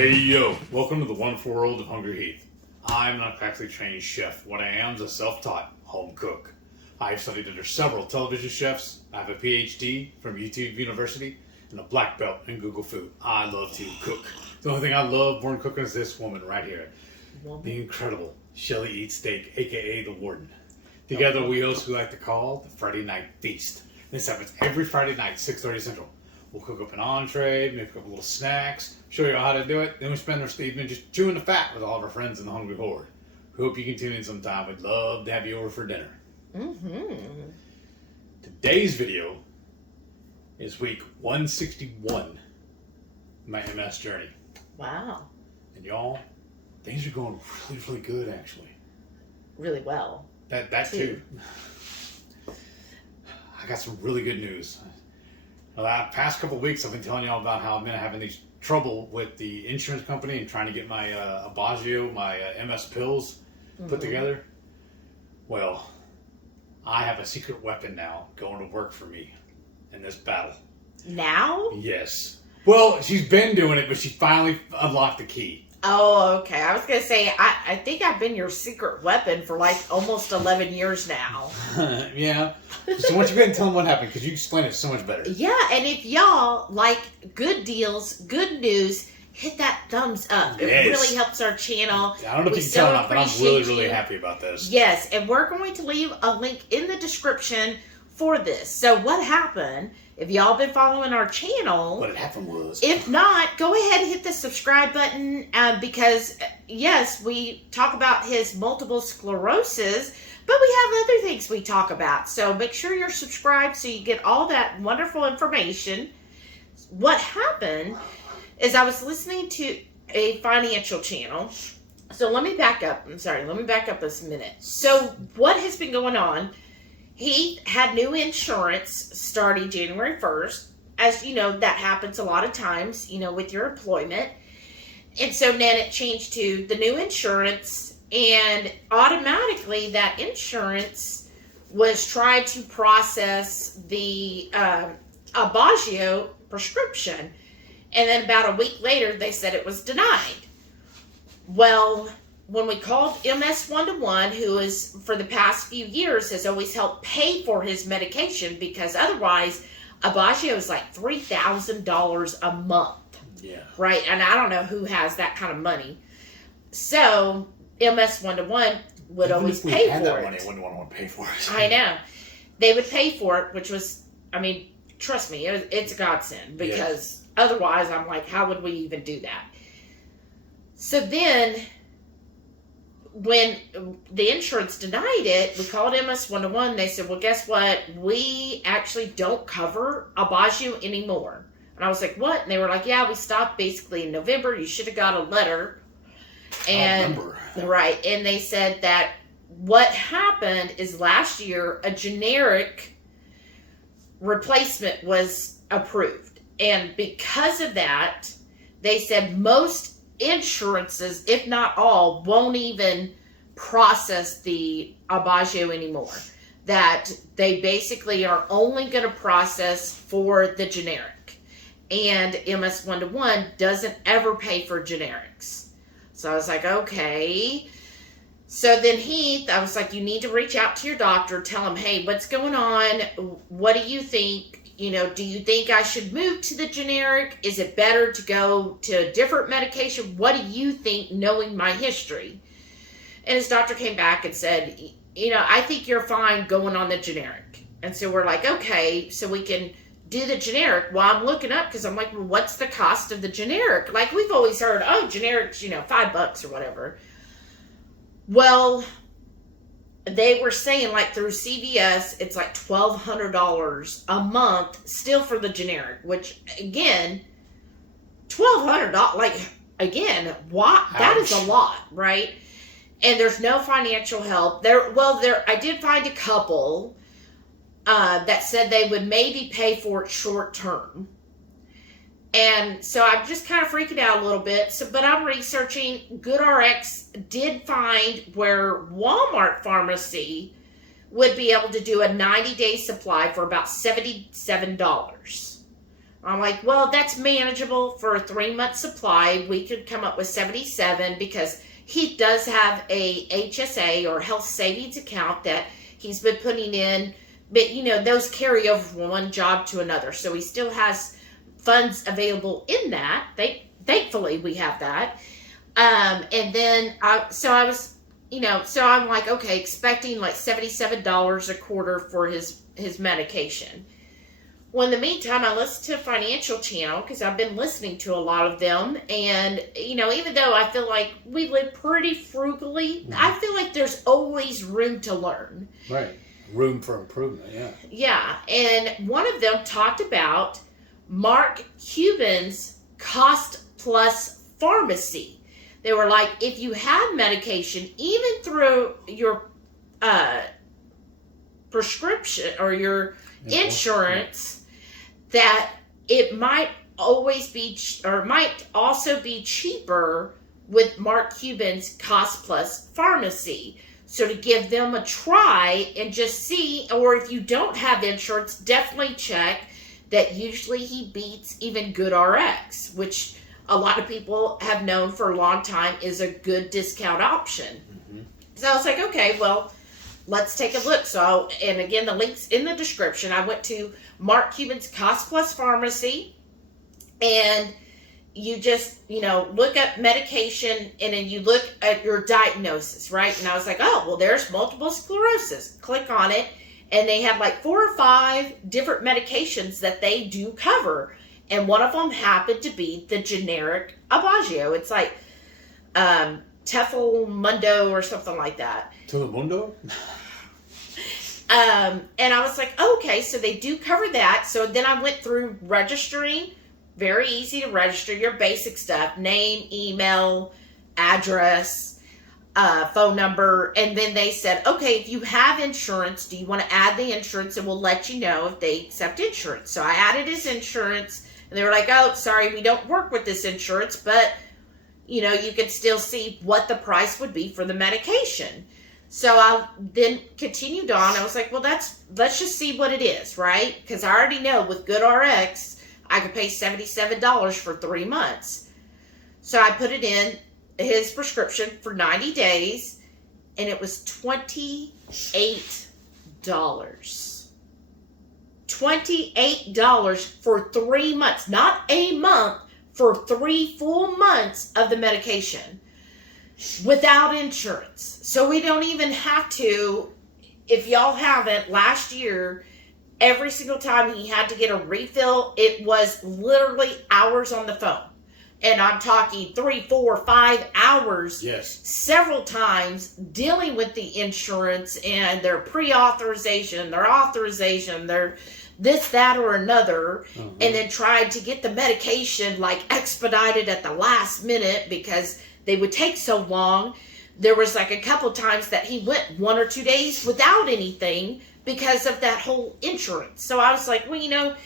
Hey yo, welcome to the wonderful world of HungryHeath. I'm not a practically trained chef. What I am is a self-taught home cook. I've studied under several television chefs. I have a PhD from YouTube University and a black belt in Google Food. I love to cook. The only thing I love more than cooking is this woman right here. The incredible Shelly Eats Steak, aka the Warden. Together we host what we like to call the Friday Night Feast. This happens every Friday night, 6:30 Central. We'll cook up an entree, make up little snacks, show you how to do it. Then we spend our evening just chewing the fat with all of our friends in the Hungry Horde. We hope you can tune in sometime. We'd love to have you over for dinner. Today's video is week 161 of my MS journey. Wow. And y'all, things are going really, really good actually. Really well. That too. I got some really good news. The past couple of weeks, I've been telling y'all about how I've been having these trouble with the insurance company and trying to get my Abagio, my MS pills put together. Well, I have a secret weapon now going to work for me in this battle. Now? Yes. Well, she's been doing it, but she finally unlocked the key. Oh, okay. I was going to say, I think I've been your secret weapon for like almost 11 years now. Yeah. So why don't you go ahead and tell them what happened, because you explain it so much better. Yeah, and if y'all like good deals, good news, hit that thumbs up. It really helps our channel. I don't know if you can tell or not, but I'm really, really happy about this. Yes, and we're going to leave a link in the description for this. So what happened, if y'all been following our channel, what had happened was, if not, go ahead and hit the subscribe button because yes, we talk about his multiple sclerosis, but we have other things we talk about. So make sure you're subscribed so you get all that wonderful information. What happened is I was listening to a financial channel. So let me back up. I'm sorry. Let me back up a minute. So what has been going on? He had new insurance starting January 1st. As you know, that happens a lot of times, you know, with your employment. And so then it changed to the new insurance, and automatically that insurance was trying to process the Abagio prescription. And then about a week later, they said it was denied. Well, when we called MS 1-to-1, who is for the past few years has always helped pay for his medication, because otherwise Abagio is like $3,000 a month. Yeah. Right? And I don't know who has that kind of money. So MS 1-to-1 would always pay for it. That money, I wouldn't want to pay for it. I know. They would pay for it, which was, I mean, trust me, it's a godsend, because otherwise I'm like, how would we even do that? So then, when the insurance denied it, we called MS 1-to-1. They said, well, guess what? We actually don't cover Abagio anymore. And I was like, what? And they were like, yeah, we stopped basically in November. You should have got a letter. And, right. And they said that what happened is last year, a generic replacement was approved. And because of that, they said most insurances, if not all, won't even process the Abagio anymore. That they basically are only going to process for the generic. And MS 1-to-1 doesn't ever pay for generics. So I was like, okay. So then I was like, you need to reach out to your doctor, tell him, hey, what's going on? What do you think? You know, do you think I should move to the generic? Is it better to go to a different medication? What do you think, knowing my history? And his doctor came back and said, you know, I think you're fine going on the generic. And so we're like, okay, so we can do the generic. Well, I'm looking up because I'm like, well, what's the cost of the generic? Like, we've always heard, oh, generics, you know, $5 or whatever. Well, they were saying, like, through CVS, it's like $1,200 a month still for the generic, which, again, $1,200, like, again, why? That is a lot, right? And there's no financial help. I did find a couple that said they would maybe pay for it short term. And so I'm just kind of freaking out a little bit. But I'm researching. GoodRx did find where Walmart Pharmacy would be able to do a 90-day supply for about $77. I'm like, well, that's manageable for a 3-month supply. We could come up with 77 because he does have a HSA or health savings account that he's been putting in, but those carry over from one job to another. So he still has funds available in that. Thankfully we have that. And then so I'm like, okay, expecting like $77 a quarter for his medication. Well, in the meantime, I listened to Financial Channel because I've been listening to a lot of them. And, even though I feel like we live pretty frugally, I feel like there's always room to learn. Right. Room for improvement, yeah. Yeah. And one of them talked about Mark Cuban's Cost Plus Pharmacy. They were like, if you have medication, even through your prescription or your insurance, that it might always be, or might also be cheaper with Mark Cuban's Cost Plus Pharmacy. So to give them a try and just see, or if you don't have insurance, definitely check that usually he beats even GoodRx, which a lot of people have known for a long time is a good discount option. Mm-hmm. So I was like, okay, well, let's take a look. So, and again, the link's in the description. I went to Mark Cuban's Cost Plus Pharmacy, and you just, look up medication, and then you look at your diagnosis, right? And I was like, oh, well, there's multiple sclerosis. Click on it, and they have like 4 or 5 different medications that they do cover. And one of them happened to be the generic Aubagio. It's like Mundo or something like that. Telemundo? And I was like, okay, so they do cover that. So then I went through registering. Very easy to register your basic stuff. Name, email, address, phone number. And then they said, okay, if you have insurance, do you want to add the insurance? And we'll let you know if they accept insurance. So I added his insurance. And they were like, oh, sorry, we don't work with this insurance. But, you could still see what the price would be for the medication. So I then continued on. I was like, well, let's just see what it is, right? Because I already know with GoodRx, I could pay $77 for 3 months. So I put it in his prescription for 90 days, and it was $28. $28 for 3 months, not a month, for 3 full months of the medication without insurance. So we don't even have to, if y'all haven't, last year, every single time he had to get a refill, it was literally hours on the phone. And I'm talking 3, 4, 5 hours. Yes. Several times dealing with the insurance and their pre-authorization, their authorization, their this, that, or another. Mm-hmm. And then tried to get the medication like expedited at the last minute because they would take so long. There was like a couple times that he went 1 or 2 days without anything because of that whole insurance. So I was like, well,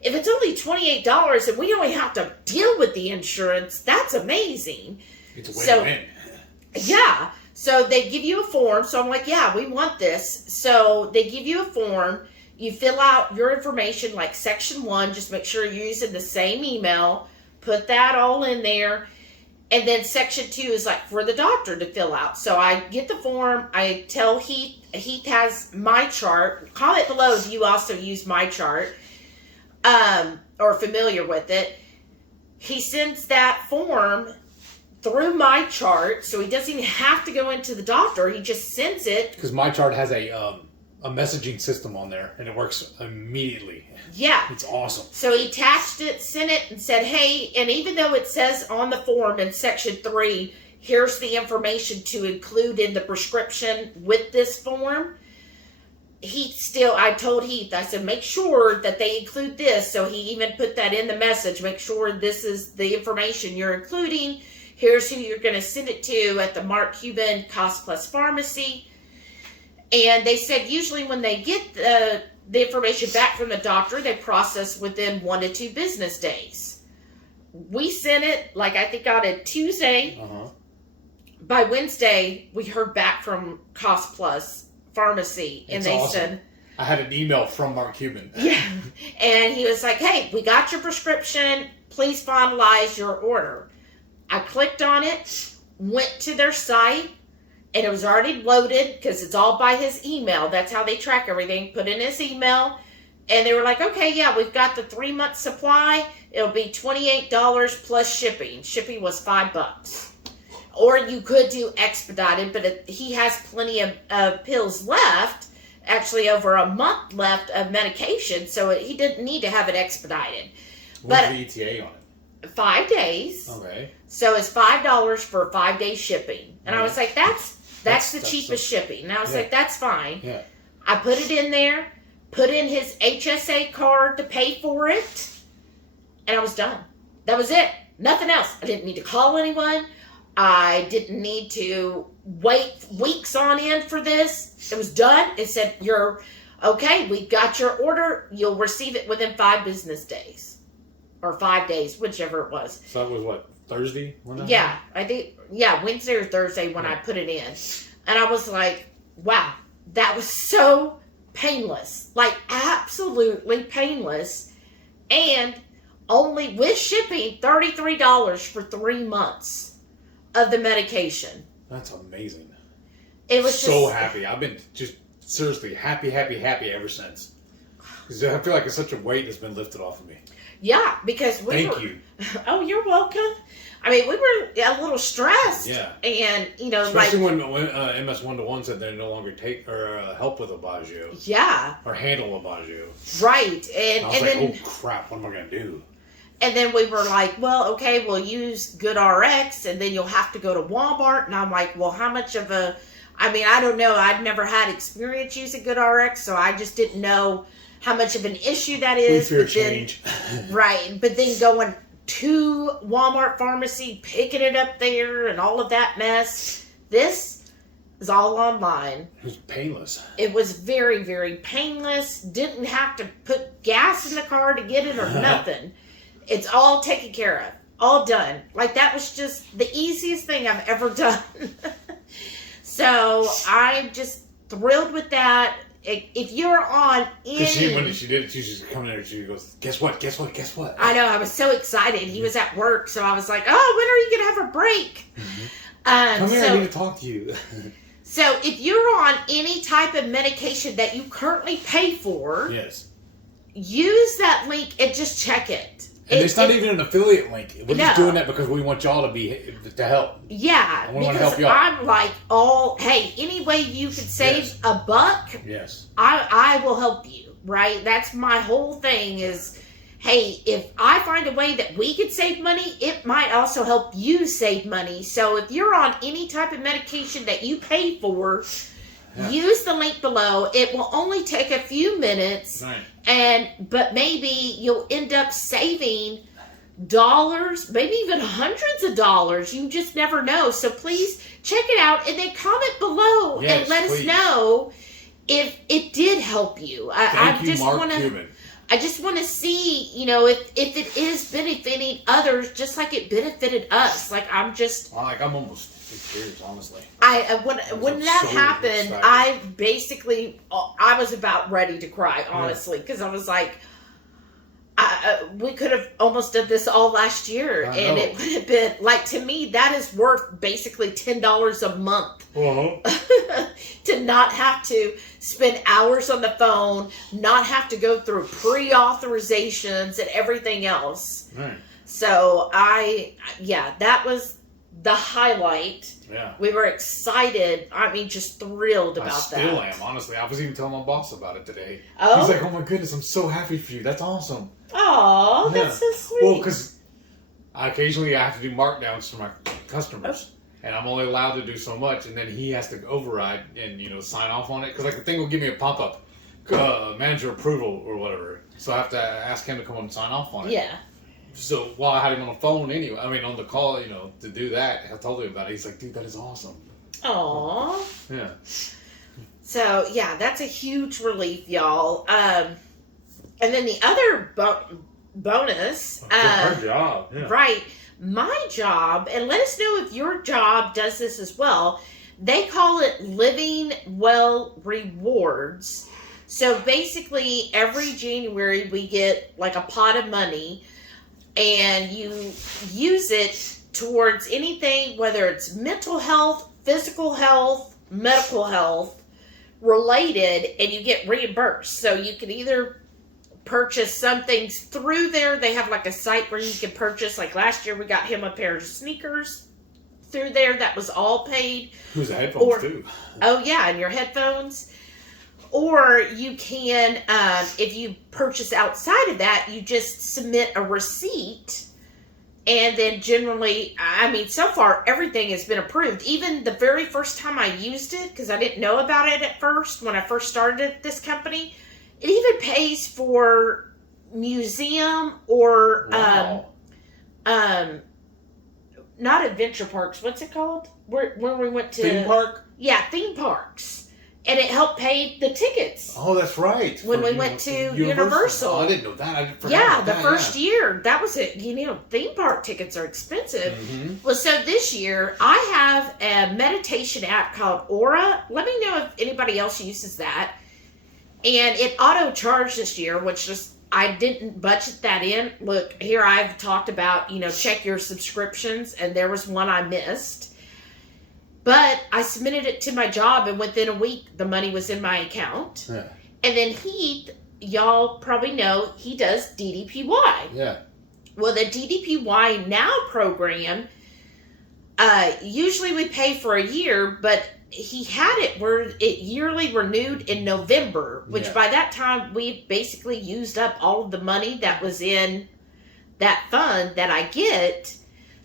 if it's only $28 and we only have to deal with the insurance, that's amazing. It's a win-win. Yeah. So they give you a form. So I'm like, yeah, we want this. So they give you a form. You fill out your information like section 1. Just make sure you're using the same email. Put that all in there. And then section 2 is like for the doctor to fill out. So I get the form. I tell Heath has my chart. Comment below if you also use my chart. Or familiar with it. He sends that form through my chart, so he doesn't even have to go into the doctor. He just sends it. Because my chart has a messaging system on there, and it works immediately. Yeah. It's awesome. So he attached it, sent it, and said, hey, and even though it says on the form in section 3, here's the information to include in the prescription with this form, I told Heath, I said, make sure that they include this. So he even put that in the message. Make sure this is the information you're including. Here's who you're going to send it to at the Mark Cuban Cost Plus Pharmacy. And they said usually when they get the information back from the doctor, they process within 1 to 2 business days. We sent it, like I think on a Tuesday. Uh-huh. By Wednesday, we heard back from Cost Plus Pharmacy, and they said, I had an email from Mark Cuban. Yeah. And he was like, hey, we got your prescription. Please finalize your order. I clicked on it, went to their site, and it was already loaded because it's all by his email. That's how they track everything. Put in his email. And they were like, okay, yeah, we've got the 3-month supply. It'll be $28 plus shipping. Shipping was $5. Or you could do expedited, but he has plenty of pills left. Actually, over a month left of medication, so he didn't need to have it expedited. What's the ETA on it? 5 days. Okay. So it's $5 for 5 day shipping. And I was like, that's the cheapest shipping. And I was like, that's fine. Yeah. I put it in there, put in his HSA card to pay for it, and I was done. That was it. Nothing else. I didn't need to call anyone. I didn't need to wait weeks on end for this. It was done. It said, you're okay. We got your order. You'll receive it within 5 business days. Or 5 days, whichever it was. So that was what, Thursday? Yeah, I think, Wednesday or Thursday when I put it in. And I was like, wow, that was so painless. Like, absolutely painless. And only with shipping, $33 for 3 months of the medication. That's amazing. It was so happy. I've been just seriously happy ever since. Because I feel like it's such a weight that's been lifted off of me. Yeah, because Thank you. Oh, you're welcome. I mean, we were a little stressed. Yeah. And, especially when MS 1-to-1 said they no longer take or help with Aubagio. Yeah. Or handle Aubagio. Right. And I was like, then, oh crap, what am I going to do? And then we were like, well, okay, we'll use GoodRx, and then you'll have to go to Walmart. And I'm like, well, how much of I don't know. I've never had experience using GoodRx, so I just didn't know how much of an issue that is. We fear change. Right. But then going to Walmart pharmacy, picking it up there, and all of that mess. This is all online. It was painless. It was very, very painless. Didn't have to put gas in the car to get it or nothing. It's all taken care of. All done. Like, that was just the easiest thing I've ever done. So, I'm just thrilled with that. If you're on any... when she did it, she just come in there and she goes, guess what? I know. I was so excited. He was at work, so I was like, oh, when are you going to have a break? Mm-hmm. Come here, I need to talk to you. So, if you're on any type of medication that you currently pay for... Yes. Use that link and just check it. And it's not even an affiliate link. We're just doing that because we want y'all to help. Yeah, and we want to help y'all. I'm like, hey, any way you can save $1, yes, I will help you, right? That's my whole thing is, hey, if I find a way that we could save money, it might also help you save money. So if you're on any type of medication that you pay for, use the link below. It will only take a few minutes. Right. But maybe you'll end up saving dollars, maybe even hundreds of dollars. You just never know. So please check it out and then comment below and let us know if it did help you. Thank you, Mark Cuban. I just want to see, if it is benefiting others just like it benefited us. Like, I'm almost tears, honestly. When that happened, excited. I was about ready to cry, honestly, because I was like, we could have almost done this all last year, and it would have been, like, to me, that is worth basically $10 a month. To not have to spend hours on the phone, not have to go through pre-authorizations and everything else. Right. So, that was the highlight. Yeah. We were excited. I mean, just thrilled about that. I still am, honestly. I was even telling my boss about it today. Oh? He's like, oh my goodness, I'm so happy for you. That's awesome. Oh, that's so sweet. Well, because occasionally I have to do markdowns for my customers. And I'm only allowed to do so much. And then he has to override and, sign off on it. Because, the thing will give me a pop-up. Manager approval or whatever. So I have to ask him to come and sign off on it. Yeah. So while I had him on the phone anyway, on the call, to do that, I told him about it. He's like, dude, that is awesome. Aww. Yeah. So, that's a huge relief, y'all. And then the other bonus. Our job. Yeah. Right. My job, and let us know if your job does this as well. They call it Living Well Rewards. So basically, every January we get like a pot of money, and you use it towards anything, whether it's mental health, physical health, medical health related, and you get reimbursed. So you can either purchase some things through there. They have like a site where you can purchase, like last year we got him a pair of sneakers through there that was all paid. Who's the headphones too? Oh yeah, and your headphones. Or you can, if you purchase outside of that, you just submit a receipt. And then generally, I mean, so far everything has been approved. Even the very first time I used it, because I didn't know about it at first when I first started at this company, it even pays for museum or Wow. not adventure parks. What's it called? Where we went to Theme park? Yeah, theme parks. And it helped pay the tickets. Oh, that's right. When we went to Universal. Oh, I didn't know that. I forgot Yeah, about the that, first year. That was it. You know, theme park tickets are expensive. Mm-hmm. Well, so this year, I have a meditation app called Aura. Let me know if anybody else uses that. And it auto-charged this year, which just, I didn't budget that in. Look, here I've talked about, you know, check your subscriptions, and there was one I missed. But I submitted it to my job, and within a week, the money was in my account. Yeah. And then Heath, y'all probably know, he does DDPY. Yeah. Well, the DDPY Now program, usually we pay for a year, but he had it where it yearly renewed in November, which by that time we basically used up all of the money that was in that fund that I get.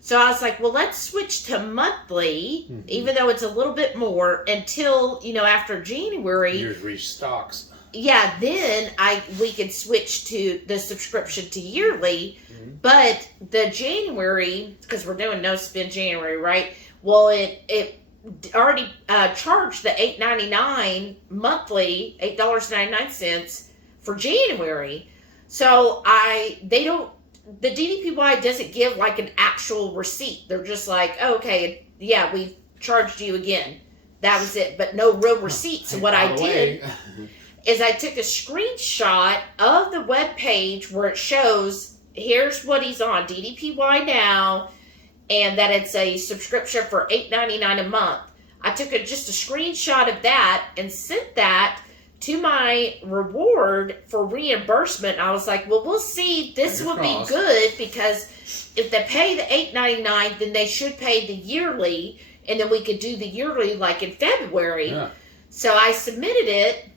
So I was like, well, let's switch to monthly, even though it's a little bit more, until, you know, after January. Yours restocks. Yeah, then we could switch to the subscription to yearly. But the January, because we're doing no spend January, right? Well, it already charged the $8.99 monthly, $8.99 for January. So the DDPY doesn't give like an actual receipt. They're just like, oh, okay, yeah, we charged you again. That was it, but no real receipt. So what I did is I took a screenshot of the web page where it shows, here's what he's on, DDPY Now, and that it's a subscription for $8.99 a month. I took just a screenshot of that and sent that to my reward for reimbursement. I was like, well, we'll see. This would be good, because if they pay the $8.99, then they should pay the yearly, and then we could do the yearly like in February. Yeah. So I submitted it,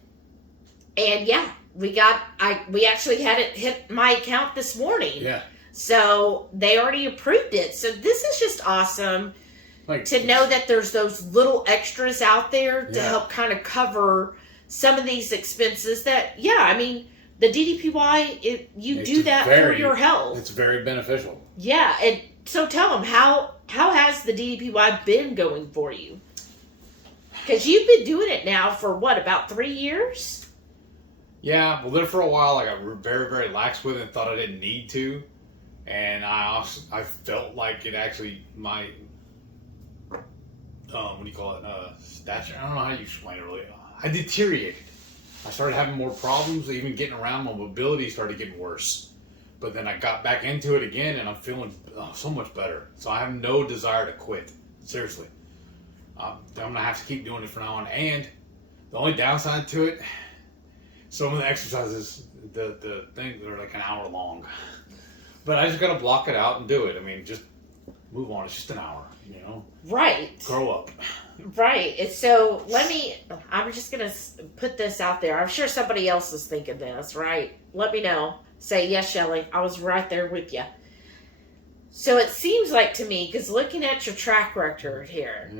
and yeah, we actually had it hit my account this morning. Yeah. So they already approved it. So this is just awesome to know that there's those little extras out there to help kind of cover some of these expenses that, I mean, the DDPY, you do that for your health. It's very beneficial. Yeah, and so tell them, how has the DDPY been going for you? Because you've been doing it now for, what, about 3 years? Yeah, well, there for a while I got very, very lax with it and thought I didn't need to. And I felt like it actually, my, what do you call it, stature, I don't know how you explain it really. I deteriorated. I started having more problems. Even getting around, my mobility started getting worse. But then I got back into it again, and I'm feeling so much better. So I have no desire to quit. Seriously. I'm going to have to keep doing it from now on. And the only downside to it, some of the exercises, the things are like an hour long. But I just got to block it out and do it. I mean, just move on. It's just an hour, you know? Right. Grow up. Right. And so I'm just going to put this out there. I'm sure somebody else is thinking this, right? Let me know. Say, yes, Shelly, I was right there with you. So it seems like to me, because looking at your track record here,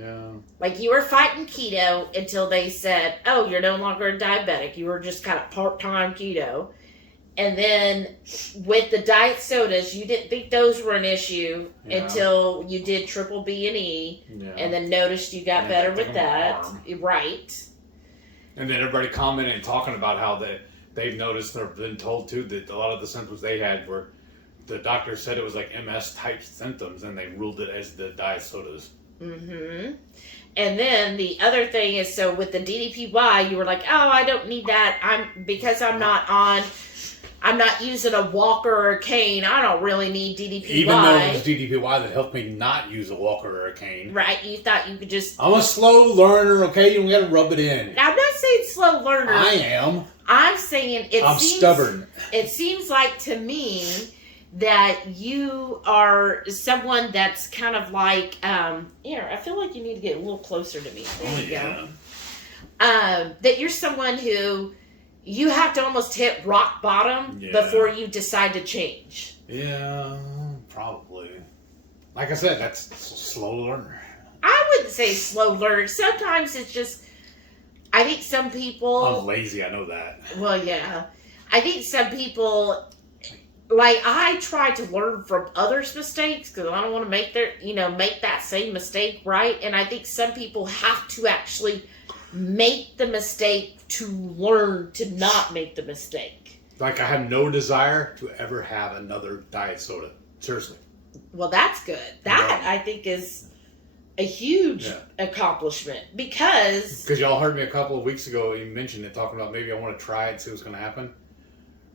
like you were fighting keto until they said, oh, you're no longer a diabetic. You were just kind of part-time keto. And then with the diet sodas, you didn't think those were an issue until you did triple B and E, and then noticed you got better with that. Right. And then everybody commenting and talking about how they've noticed or been told too that a lot of the symptoms they had were, the doctor said it was like MS type symptoms, and they ruled it as the diet sodas. Mm-hmm. And then the other thing is, so with the DDPY, you were like, oh, I don't need that. I'm not using a walker or a cane. I don't really need DDPY. Even though it was DDPY that helped me not use a walker or a cane. Right, you thought you could just... I'm a slow learner, okay? You don't gotta rub it in. Now, I'm not saying slow learner. I am. I'm saying I'm stubborn. It seems like to me that you are someone that's kind of like, here, I feel like you need to get a little closer to me. There you go. That you're someone who you have to almost hit rock bottom before you decide to change. Yeah, probably. Like I said, that's a slow learner. I wouldn't say slow learner. Sometimes it's just, I think some people... I'm lazy, I know that. Well, yeah. I think some people... Like, I try to learn from others' mistakes because I don't want to make that same mistake, right? And I think some people have to actually make the mistake to learn to not make the mistake. Like, I have no desire to ever have another diet soda. Seriously. Well, that's good. That, I think, is a huge accomplishment because y'all heard me a couple of weeks ago, you mentioned it, talking about maybe I want to try it, see what's going to happen.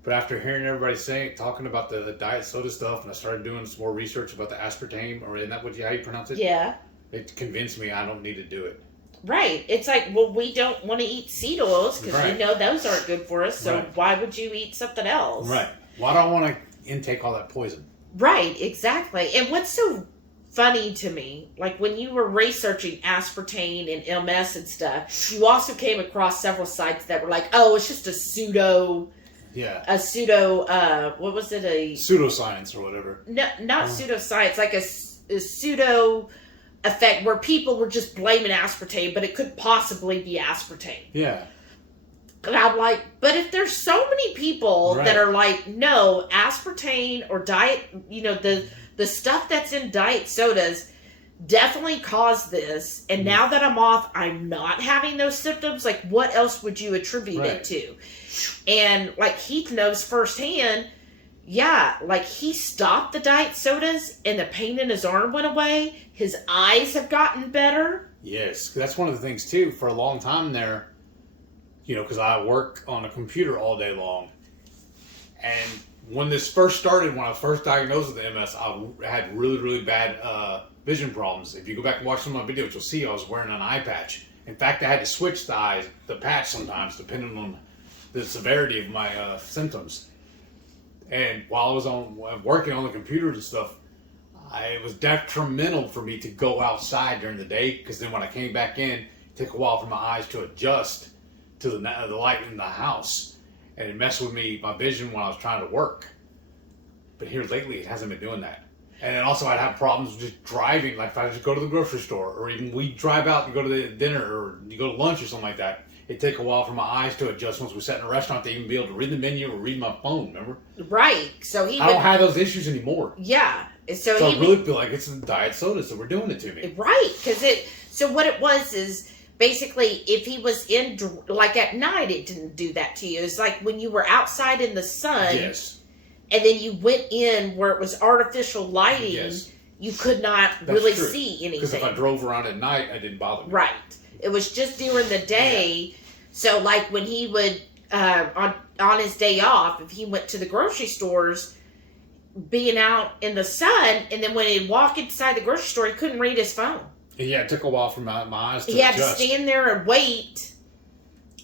But after hearing everybody talking about the diet soda stuff, and I started doing some more research about the aspartame, or isn't that how you pronounce it? Yeah. It convinced me I don't need to do it. Right. It's like, well, we don't want to eat seed oils because we know those aren't good for us, so why would you eat something else? Right. Why do I want to intake all that poison? Right, exactly. And what's so funny to me, like when you were researching aspartame and MS and stuff, you also came across several sites that were like, oh, it's just a pseudo... Yeah. What was it? A pseudoscience or whatever. No, not pseudoscience, like a pseudo effect where people were just blaming aspartame, but it could possibly be aspartame. Yeah. And I'm like, but if there's so many people that are like, no, aspartame or diet, the stuff that's in diet sodas definitely caused this, and now that I'm off, I'm not having those symptoms. Like, what else would you attribute it to? And like Heath knows firsthand, like he stopped the diet sodas and the pain in his arm went away. His eyes have gotten better. Yes, that's one of the things too. For a long time there, because I work on a computer all day long, and when this first started, when I was first diagnosed with MS, I had really, really bad vision problems. If you go back and watch some of my videos, you'll see I was wearing an eye patch. In fact, I had to switch the patch sometimes, depending on the severity of my symptoms. And while I was working on the computers and stuff, it was detrimental for me to go outside during the day, because then when I came back in, it took a while for my eyes to adjust to the light in the house. And it messed with my vision when I was trying to work. But here lately, it hasn't been doing that. And then also I'd have problems just driving, like if I just go to the grocery store, or even we drive out and go to the dinner, or you go to lunch or something like that. It'd take a while for my eyes to adjust once we sat in a restaurant to even be able to read the menu or read my phone, remember? Right. So I don't have those issues anymore. Yeah. So I really feel like it's the diet sodas that were doing it to me. Right. So what it was is, basically, if he was like at night, it didn't do that to you. It's like when you were outside in the sun. Yes. And then you went in where it was artificial lighting, you could not really see anything. Because if I drove around at night, it didn't bother me. Right. It was just during the day. Yeah. So, like, when he would, on his day off, if he went to the grocery stores, being out in the sun, and then when he'd walk inside the grocery store, he couldn't read his phone. Yeah, it took a while for my eyes to adjust. He had to stand there and wait.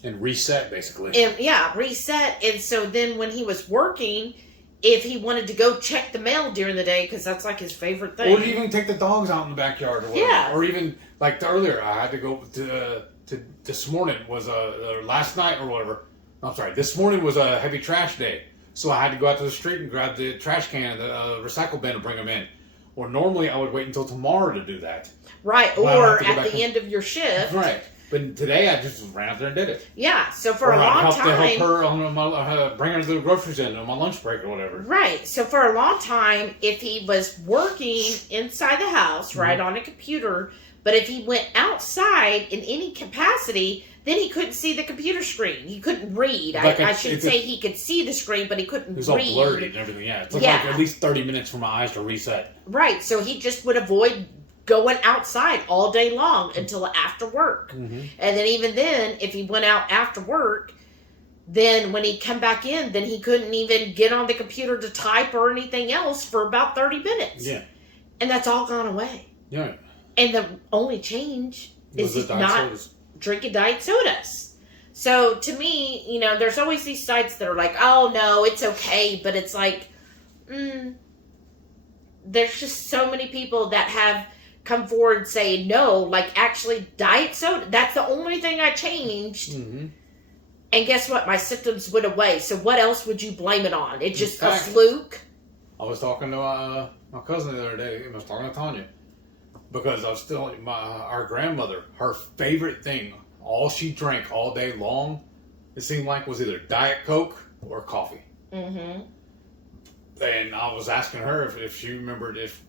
And reset, basically. And reset. And so then when he was working, if he wanted to go check the mail during the day, because that's like his favorite thing. Or even take the dogs out in the backyard or whatever. Yeah. Or even, like earlier, I had to go to this morning was last night or whatever. I'm sorry, this morning was a heavy trash day. So I had to go out to the street and grab the trash can and the recycle bin and bring them in. Or normally I would wait until tomorrow to do that. Right, or at the end of your shift. Right. But today I just ran out there and did it. Yeah, so for a long time... To help her on bring her to the groceries in on my lunch break or whatever. Right, so for a long time, if he was working inside the house, right, on a computer, but if he went outside in any capacity, then he couldn't see the computer screen. He couldn't read. I should say he could see the screen, but he couldn't read. It was all blurry and everything, yeah. It took like at least 30 minutes for my eyes to reset. Right, so he just would avoid going outside all day long until after work. Mm-hmm. And then even then, if he went out after work, then when he'd come back in, then he couldn't even get on the computer to type or anything else for about 30 minutes. Yeah. And that's all gone away. Yeah. And the only change is he's not sodas. drinking diet sodas. So to me, you know, there's always these sites that are like, oh no, it's okay. But it's like, there's just so many people that have come forward saying no, like actually diet soda. That's the only thing I changed. Mm-hmm. And guess what? My symptoms went away. So what else would you blame it on? It's just a fluke? I was talking to my cousin the other day. I was talking to Tanya. Because I was still, our grandmother, her favorite thing, all she drank all day long, it seemed like, was either Diet Coke or coffee. Mm-hmm. And I was asking her if she remembered if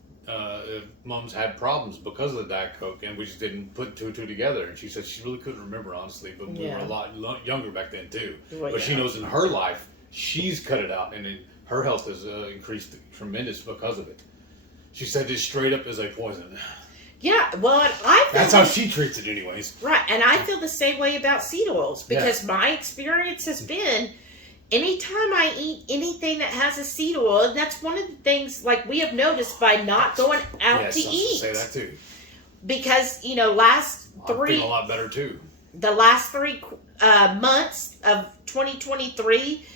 Mums had problems because of the Diet Coke, and we just didn't put two and two together. And she said she really couldn't remember, honestly, but we were a lot younger back then, too. Well, but she knows in her life, she's cut it out, and her health has increased tremendous because of it. She said this straight up is a poison. Yeah, well, that's how she treats it anyways. Right, and I feel the same way about seed oils, because my experience has been, anytime I eat anything that has a seed oil, and that's one of the things, like, we have noticed by not going out to eat. Say that too. Because, you know, I'm feeling a lot better too. The last 3 months of 2023,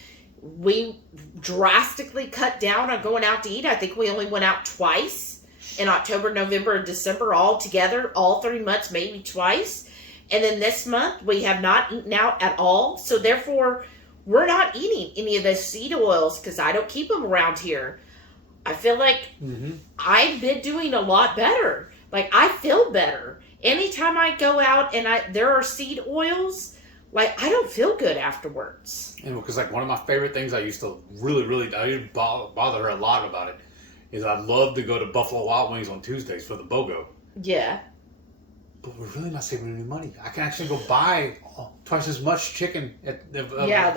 we drastically cut down on going out to eat. I think we only went out twice. In October, November, and December all together, all 3 months, maybe twice. And then this month, we have not eaten out at all. So therefore, we're not eating any of those seed oils because I don't keep them around here. I feel like I've been doing a lot better. Like, I feel better. Anytime I go out and there are seed oils, like, I don't feel good afterwards. And because, like, one of my favorite things I used to I didn't bother her a lot about it, is I love to go to Buffalo Wild Wings on Tuesdays for the BOGO. Yeah. But we're really not saving any money. I can actually go buy twice as much chicken at the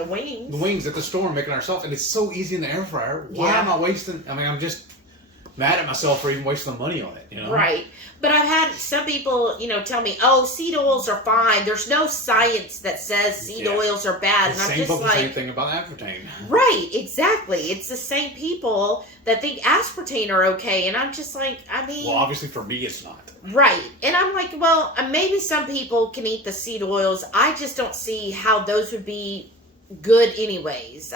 wings. The wings at the store and make it ourselves. And it's so easy in the air fryer. Why am I wasting? I mean, I'm just mad at myself for even wasting the money on it, you know? Right. But I've had some people, you know, tell me, oh, seed oils are fine. There's no science that says seed oils are bad. And I'm just like... same thing about aspartame. Right, exactly. It's the same people that think aspartame are okay. And I'm just like, I mean... Well, obviously for me it's not. Right. And I'm like, well, maybe some people can eat the seed oils. I just don't see how those would be good anyways.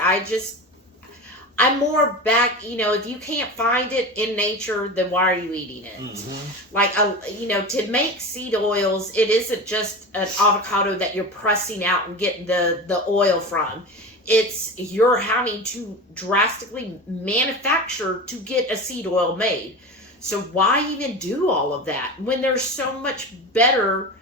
I'm more back, you know, if you can't find it in nature, then why are you eating it? Mm-hmm. Like, you know, to make seed oils, it isn't just an avocado that you're pressing out and getting the oil from. It's you're having to drastically manufacture to get a seed oil made. So why even do all of that when there's so much better,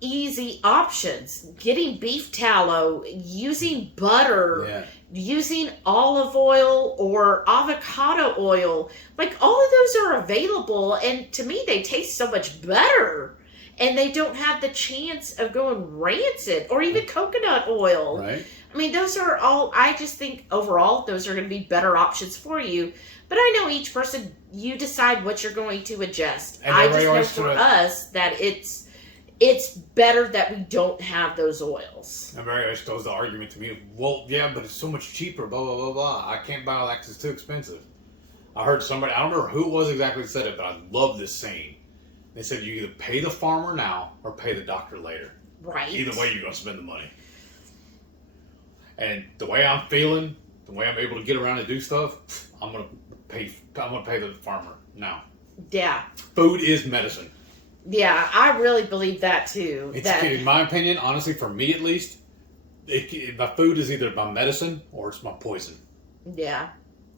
easy options? Getting beef tallow, using butter, using olive oil or avocado oil. Like, all of those are available, and to me they taste so much better. And they don't have the chance of going rancid, or even coconut oil. Right. I mean, those are all, I just think overall those are going to be better options for you. But I know each person, you decide what you're going to adjust. And I just know for us that it's better that we don't have those oils. And Mary always goes the argument to me, well, yeah, but it's so much cheaper, blah, blah, blah, blah. I can't buy all that because it's too expensive. I heard somebody, I don't remember who it was exactly that said it, but I love this saying. They said you either pay the farmer now or pay the doctor later. Right. Either way, you're going to spend the money. And the way I'm feeling, the way I'm able to get around and do stuff, I'm going to pay the farmer now. Yeah. Food is medicine. Yeah, I really believe that too. In my opinion, honestly, for me at least, my food is either my medicine or it's my poison. Yeah.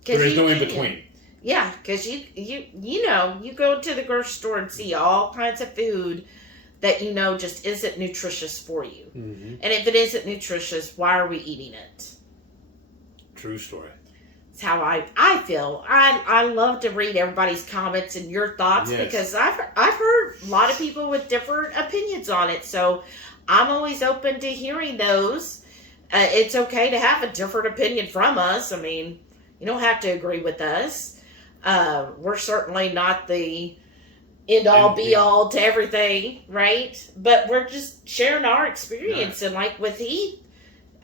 There's no in between. Yeah, because you know, you go to the grocery store and see all kinds of food that you know just isn't nutritious for you. Mm-hmm. And if it isn't nutritious, why are we eating it? True story. That's how I feel. I love to read everybody's comments and your thoughts because I've heard a lot of people with different opinions on it. So I'm always open to hearing those. It's okay to have a different opinion from us. I mean, you don't have to agree with us. We're certainly not the end all And- be all to everything, right? But we're just sharing our experience, and like with Heath,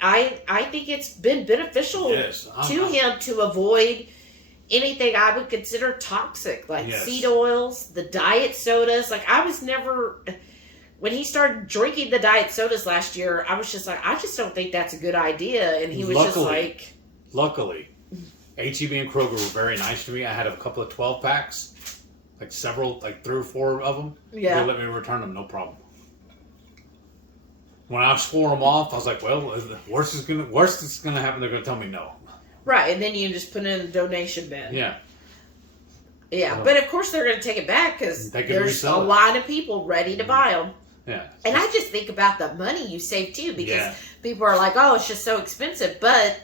I think it's been beneficial Yes, to him to avoid anything I would consider toxic, like seed oils, the diet sodas. Like I was never, when he started drinking the diet sodas last year, I was just like, I just don't think that's a good idea. And he was just like, luckily, HEB and Kroger were very nice to me. I had a couple of 12 packs, like 3 or 4 of them. Yeah. They let me return them, no problem. When I swore them off, I was like, well, worst is gonna happen. They're gonna tell me no. right, and then you just put it in the donation bin. Yeah. Yeah, but of course they're going to take it back because there's a lot of people ready to buy them. Yeah. And I just think about the money you save too, because people are like, oh, it's just so expensive. But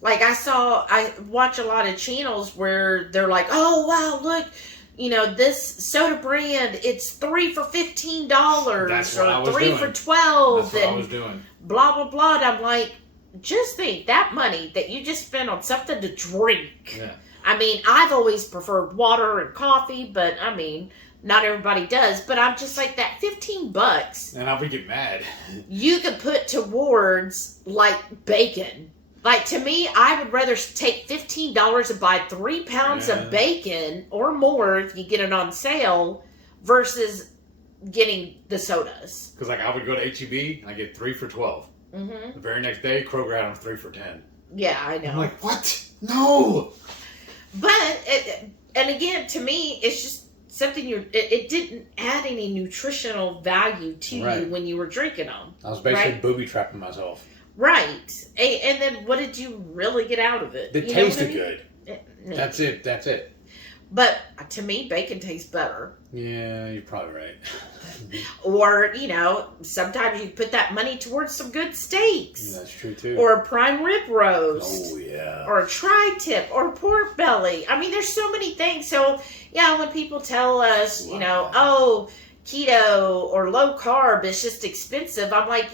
like I watch a lot of channels where they're like, oh, wow, look, you know, this soda brand, it's 3 for $15 or 3 for $12. That's what I was doing. Blah, blah, blah. And I'm like, just think that money that you just spent on something to drink. Yeah. I mean, I've always preferred water and coffee, but I mean, not everybody does. But I'm just like, that $15. And I would get mad. You could put towards like bacon. Like to me, I would rather take $15 and buy 3 pounds of bacon or more if you get it on sale versus getting the sodas. Because like I would go to HEB and I get 3 for $12. Mm-hmm. The very next day, Kroger had them 3 for $10. Yeah, I know. I'm like, what? No. But and again, to me, it's just something it didn't add any nutritional value to you when you were drinking them. I was basically booby trapping myself. Right. And then what did you really get out of it? It tasted good. No. That's it. But to me, bacon tastes better. Yeah, you're probably right. Or, you know, sometimes you put that money towards some good steaks. That's true too. Or a prime rib roast. Oh, yeah. Or a tri-tip. Or pork belly. I mean, there's so many things. So, yeah, when people tell us, you know, oh, keto or low carb is just expensive, I'm like,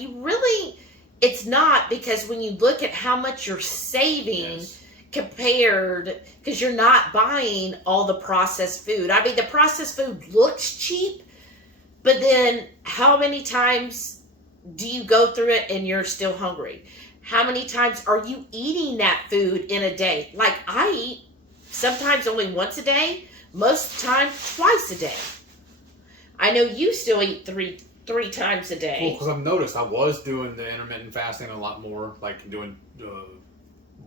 it's not, because when you look at how much you're saving compared, because you're not buying all the processed food. I mean, the processed food looks cheap, but then how many times do you go through it and you're still hungry? How many times are you eating that food in a day? Like I eat sometimes only once a day, most of the time twice a day. I know you still eat three times a day. Well, because I've noticed I was doing the intermittent fasting a lot more, like doing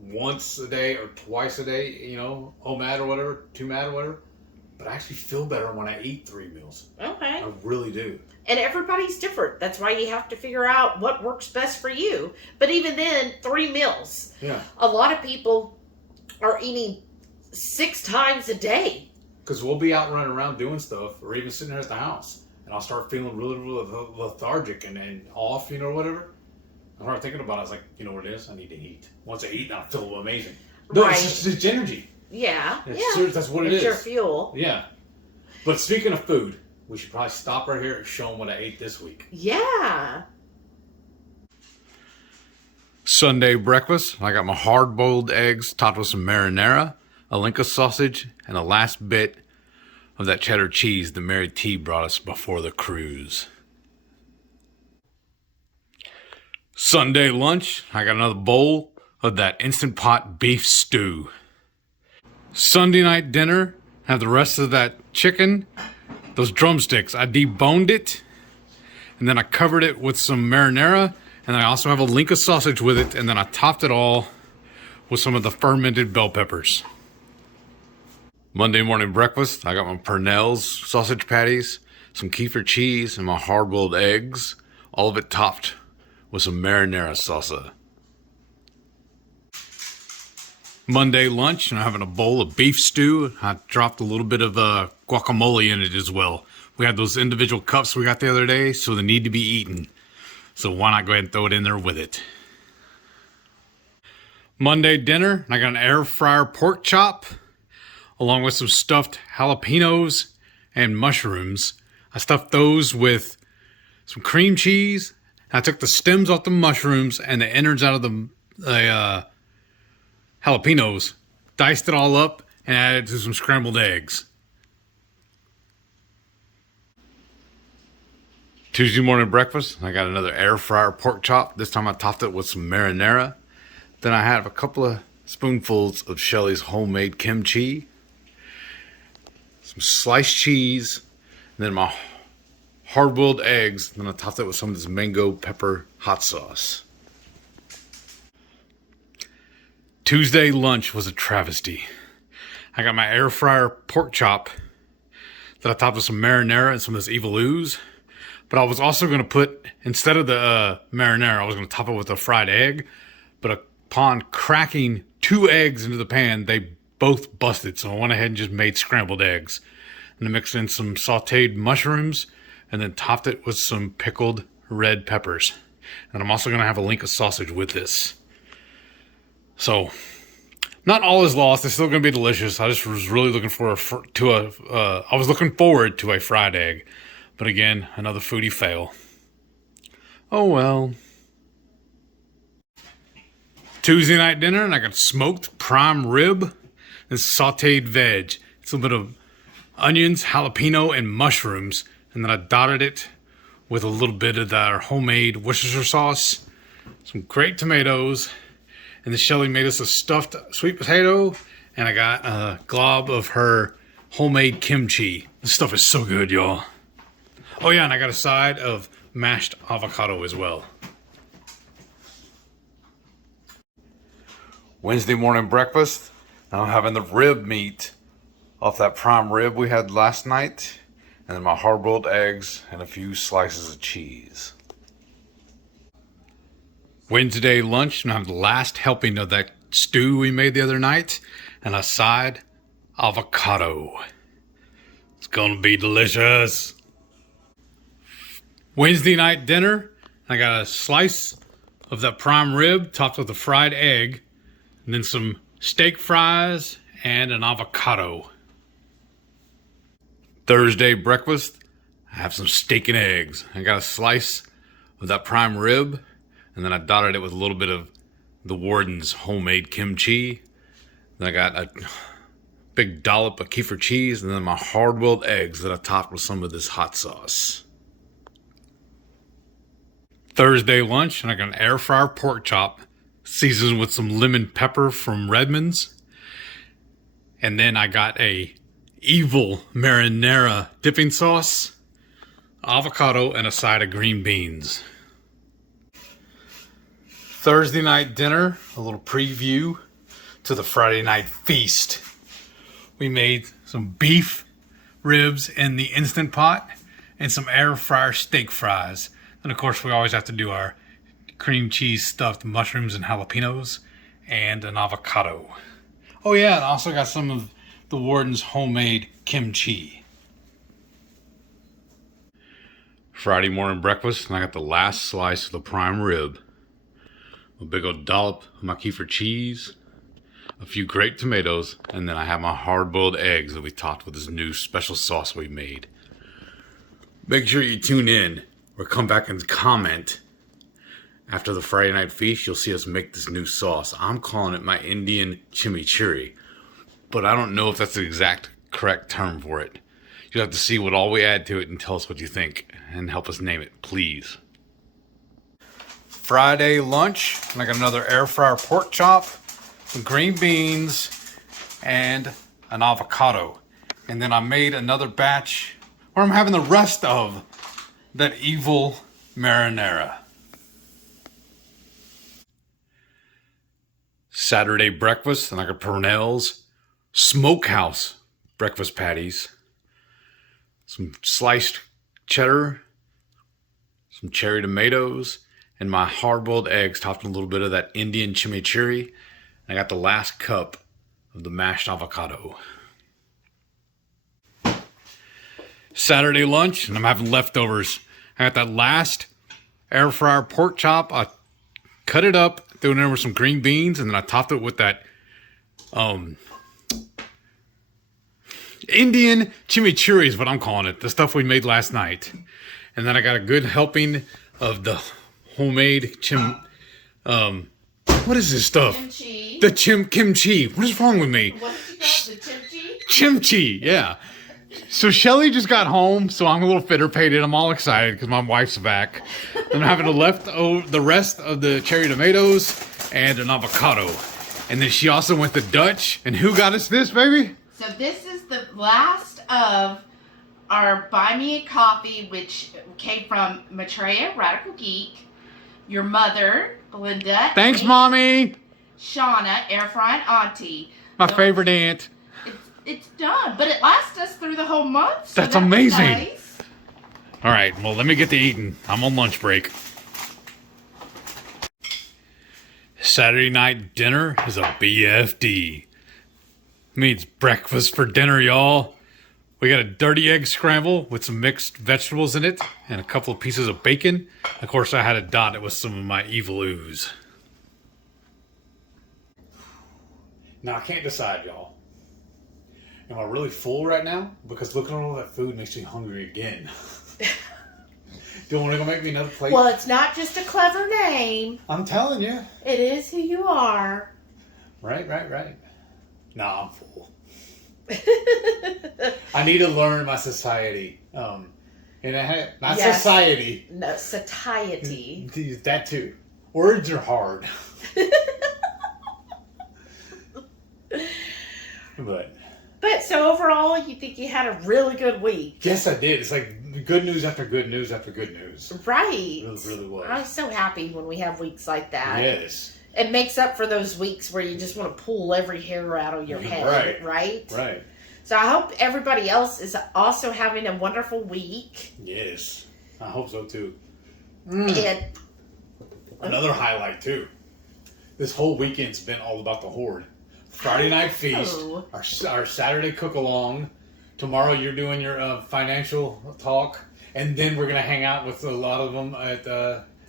once a day or twice a day, you know, OMAD or whatever, 2MAD or whatever. But I actually feel better when I eat 3 meals. Okay. I really do. And everybody's different. That's why you have to figure out what works best for you. But even then, 3 meals. Yeah. A lot of people are eating 6 times a day. Because we'll be out running around doing stuff, or even sitting here at the house, and I'll start feeling really, really lethargic and off, you know, whatever. I started thinking about it. I was like, you know what it is? I need to eat. Once I eat, I feel amazing. No, Right. it's energy. Yeah. That's what it is. It's your fuel. Yeah. But speaking of food, we should probably stop right here and show them what I ate this week. Yeah. Sunday breakfast. I got my hard-boiled eggs topped with some marinara, a Linka sausage, and the last bit of that cheddar cheese that Mary T brought us before the cruise. Sunday lunch. I got another bowl of that Instant Pot beef stew. Sunday night dinner. Have the rest of that chicken, those drumsticks. I deboned it, and then I covered it with some marinara, and I also have a Linka sausage with it, and then I topped it all with some of the fermented bell peppers. Monday morning breakfast, I got my Purnell's sausage patties, some kefir cheese, and my hard-boiled eggs, all of it topped with some marinara salsa. Monday lunch, and I'm having a bowl of beef stew. I dropped a little bit of guacamole in it as well. We had those individual cups we got the other day, so they need to be eaten. So why not go ahead and throw it in there with it? Monday dinner, I got an air fryer pork chop, along with some stuffed jalapenos and mushrooms. I stuffed those with some cream cheese. I took the stems off the mushrooms and the innards out of the jalapenos, diced it all up, and added it to some scrambled eggs. Tuesday morning breakfast, I got another air fryer pork chop. This time I topped it with some marinara. Then I had a couple of spoonfuls of Shelly's homemade kimchi, some sliced cheese, and then my hard-boiled eggs. Then I topped it with some of this mango pepper hot sauce. Tuesday lunch was a travesty. I got my air fryer pork chop that I topped with some marinara and some of this evil ooze. But I was also going to put, instead of the marinara, I was going to top it with a fried egg. But upon cracking 2 eggs into the pan, they both busted. So I went ahead and just made scrambled eggs. And I mixed in some sauteed mushrooms and then topped it with some pickled red peppers. And I'm also going to have a link of sausage with this. So, not all is lost. It's still going to be delicious. I just was really looking I was looking forward to a fried egg. But again, another foodie fail. Oh well. Tuesday night dinner, and I got smoked prime rib and sauteed veg. It's a little bit of onions, jalapeno, and mushrooms. And then I dotted it with a little bit of our homemade Worcestershire sauce, some great tomatoes, and then Shelly made us a stuffed sweet potato, and I got a glob of her homemade kimchi. This stuff is so good, y'all. Oh yeah, and I got a side of mashed avocado as well. Wednesday morning breakfast. I'm having the rib meat off that prime rib we had last night. And then my hard-boiled eggs and a few slices of cheese. Wednesday lunch, and I have the last helping of that stew we made the other night. And a side avocado. It's gonna be delicious. Wednesday night dinner, I got a slice of that prime rib topped with a fried egg, and then some steak fries and an avocado. Thursday breakfast, I have some steak and eggs. I got a slice of that prime rib, and then I dotted it with a little bit of the Warden's homemade kimchi. Then I got a big dollop of kefir cheese, and then my hard-boiled eggs that I topped with some of this hot sauce. Thursday lunch, and I got an air fryer pork chop seasoned with some lemon pepper from Redmond's. And then I got a evil marinara dipping sauce, avocado, and a side of green beans. Thursday night dinner, a little preview to the Friday night feast. We made some beef ribs in the Instant Pot and some air fryer steak fries. And of course, we always have to do our cream cheese stuffed mushrooms and jalapenos and an avocado. Oh yeah, and I also got some of the Warden's homemade kimchi. Friday morning breakfast, and I got the last slice of the prime rib, a big old dollop of my kefir cheese, a few grape tomatoes, and then I have my hard-boiled eggs that we topped with this new special sauce we made. Make sure you tune in or come back and comment. After the Friday night feast, you'll see us make this new sauce. I'm calling it my Indian chimichurri, but I don't know if that's the exact correct term for it. You'll have to see what all we add to it and tell us what you think and help us name it, please. Friday lunch, and I got another air fryer pork chop, some green beans, and an avocado. And then I made another batch, or I'm having the rest of that evil marinara. Saturday breakfast, and I got Purnell's Smokehouse breakfast patties, some sliced cheddar, some cherry tomatoes, and my hard-boiled eggs topped with a little bit of that Indian chimichurri. And I got the last cup of the mashed avocado. Saturday lunch, and I'm having leftovers. I got that last air fryer pork chop. I cut it up, threw it in with some green beans, and then I topped it with that Indian chimichurri is what I'm calling it. The stuff we made last night. And then I got a good helping of the homemade what is this stuff? Kimchi. Kimchi. What is wrong with me? What did you call it? The kimchi? Kimchi, yeah. So Shelly just got home, so I'm a little fitter-pated. I'm all excited because my wife's back. I'm having the rest of the cherry tomatoes and an avocado. And then she also went to Dutch. And who got us this, baby? So this is the last of our Buy Me a Coffee, which came from Maitreya, Radical Geek, your mother, Belinda. Thanks, Mommy. Shauna, Air Frying Auntie. My favorite aunt. It's done, but it lasts us through the whole month. So That's amazing. Nice. All right, well, let me get to eating. I'm on lunch break. Saturday night dinner is a BFD. Means breakfast for dinner, y'all. We got a dirty egg scramble with some mixed vegetables in it and a couple of pieces of bacon. Of course, I had to dot it with some of my evil ooze. Now, I can't decide, y'all. Am I really full right now? Because looking at all that food makes me hungry again. Do you want to go make me another plate? Well, it's not just a clever name. I'm telling you. It is who you are. Right. Nah, I'm full. I need to learn my society. Not yes. Society. No, satiety. That too. Words are hard. But so overall, you think you had a really good week? Yes, I did. It's like good news after good news after good news. Right. It really was. I'm so happy when we have weeks like that. Yes. It makes up for those weeks where you just want to pull every hair out of your head. Right. So I hope everybody else is also having a wonderful week. Yes. I hope so too. And another highlight too. This whole weekend's been all about the Horde. Friday night feast, our Saturday cook along. Tomorrow you're doing your financial talk, and then we're gonna hang out with a lot of them at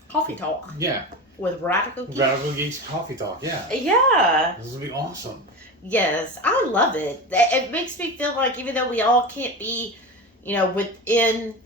Coffee Talk. Yeah. With Radical Geeks. Radical Geeks Coffee Talk. Yeah. Yeah. This will be awesome. Yes, I love it. It makes me feel like even though we all can't be, within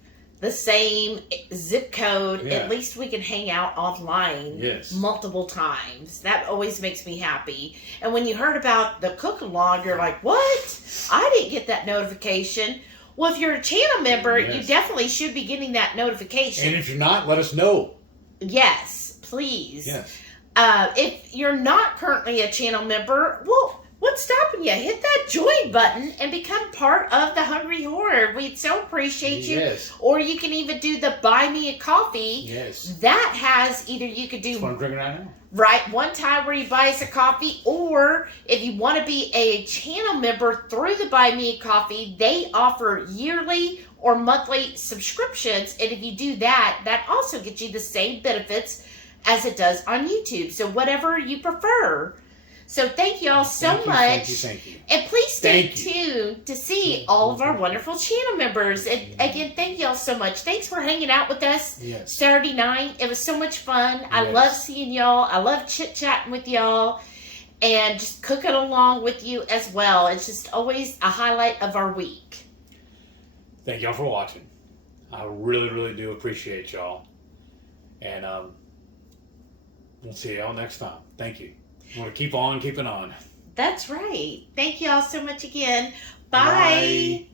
the same zip code, at least we can hang out offline multiple times. That always makes me happy. And when you heard about the cook-along, you're like, what? I didn't get that notification. Well, if you're a channel member, you definitely should be getting that notification. And if you're not, let us know. Yes, please. Yes. If you're not currently a channel member, well, what's stopping you? Hit that join button and become part of the HungryHorde. We'd so appreciate you. Yes. Or you can even do the Buy Me a Coffee. Yes. That has either you could do... That's what I'm drinking right now. Right, one time where you buy us a coffee, or if you want to be a channel member through the Buy Me a Coffee, they offer yearly or monthly subscriptions. And if you do that, that also gets you the same benefits as it does on YouTube. So whatever you prefer. So thank you all so much. Thank you. And please stay tuned to see all of our wonderful channel members. And again, thank you all so much. Thanks for hanging out with us Saturday night. It was so much fun. I love seeing y'all. I love chit-chatting with y'all. And just cooking along with you as well. It's just always a highlight of our week. Thank y'all for watching. I really, really do appreciate y'all. And we'll see y'all next time. Thank you. I want to keep on keeping on. That's right. Thank you all so much again. Bye.